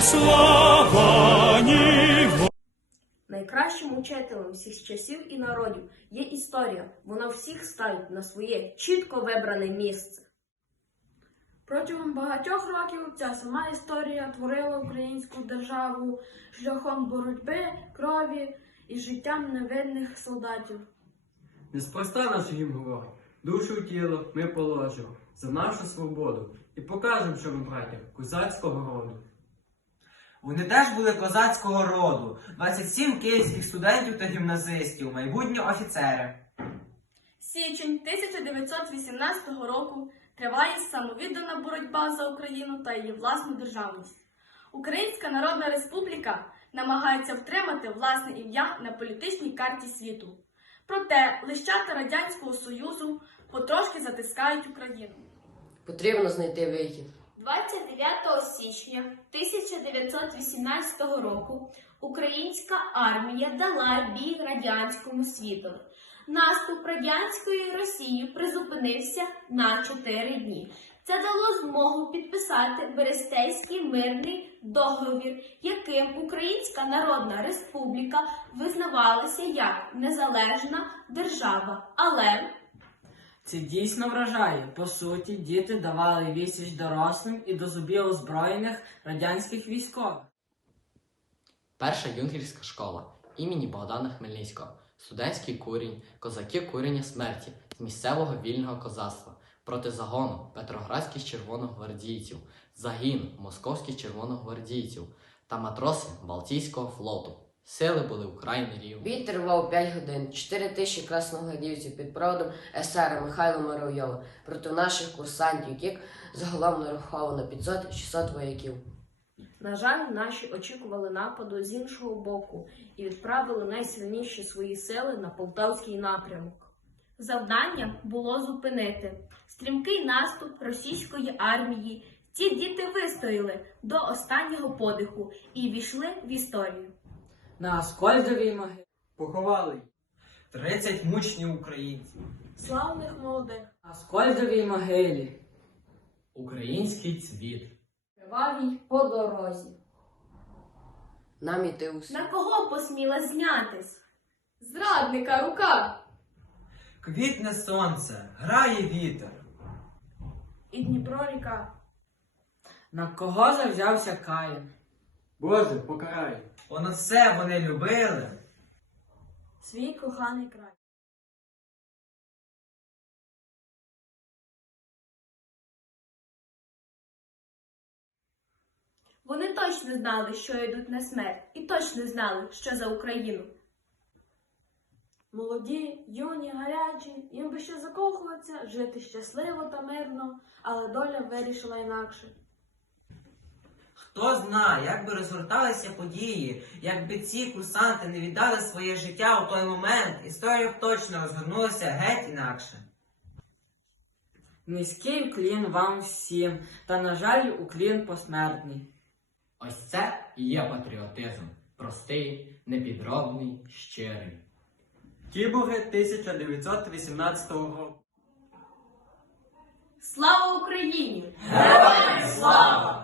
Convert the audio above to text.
слава, ні Найкращим учителем всіх часів і народів є історія. Вона всіх ставить на своє чітко вибране місце. Протягом багатьох років ця сама історія творила українську державу шляхом боротьби, крові і життям невинних солдатів. Неспроста наш гімн говорить, душу і тіло ми положимо за нашу свободу і покажемо, що ми браття козацького роду. Вони теж були козацького роду. 27 київських студентів та гімназистів, майбутні офіцери. Січень 1918 року триває самовіддана боротьба за Україну та її власну державність. Українська Народна Республіка намагається втримати власне ім'я на політичній карті світу. Проте лищата Радянського Союзу потрошки затискають Україну. Потрібно знайти вихід. 29 січня 1918 року українська армія дала бій радянському світові. Наступ радянської Росії призупинився на 4 дні. Це дало змогу підписати Берестейський мирний договір, яким Українська Народна Республіка визнавалася як незалежна держава. Але Це дійсно вражає. По суті, діти давали відсіч дорослим і до зубів озброєних радянських військових. Перша юнкерська школа імені Богдана Хмельницького, студентський курінь, козаки курення смерті з місцевого вільного козацтва проти загону петроградських червоногвардійців, загін московських червоногвардійців та матроси Балтійського флоту. Сили були вкрай нерівні. Бій тривав 5 годин, 4 тисячі красногвардійців під проводом есера Михайла Муравйова проти наших курсантів, яких загалом нараховано 500-600 вояків. На жаль, наші очікували нападу з іншого боку і відправили найсильніші свої сили на полтавський напрямок. Завдання було зупинити стрімкий наступ російської армії. Ці діти вистояли до останнього подиху і війшли в історію. На Аскольдовій могилі. Поховали 30 мучнів українців. Славних молодих. На Аскольдовій могилі. Український цвіт. Кривавій по дорозі. Нам іти у. На кого посміла знятись? Зрадника рука! Квітне сонце, грає вітер. І Дніпро ріка. На кого завзявся Каїн? Боже, покарай. Понад все вони любили. Свій коханий край. Вони точно знали, що йдуть на смерть, і точно знали, що за Україну. Молоді, юні, гарячі, їм би ще закохуватися, жити щасливо та мирно, але доля вирішила інакше. Хто знає, як би розгорталися події, якби ці курсанти не віддали своє життя у той момент, історія б точно розгорнулася геть інакше. Низький уклін вам всім, та, на жаль, уклін посмертний. Ось це і є патріотизм. Простий, непідробний, щирий. Кібуги 1918 року. Слава Україні! Героям слава!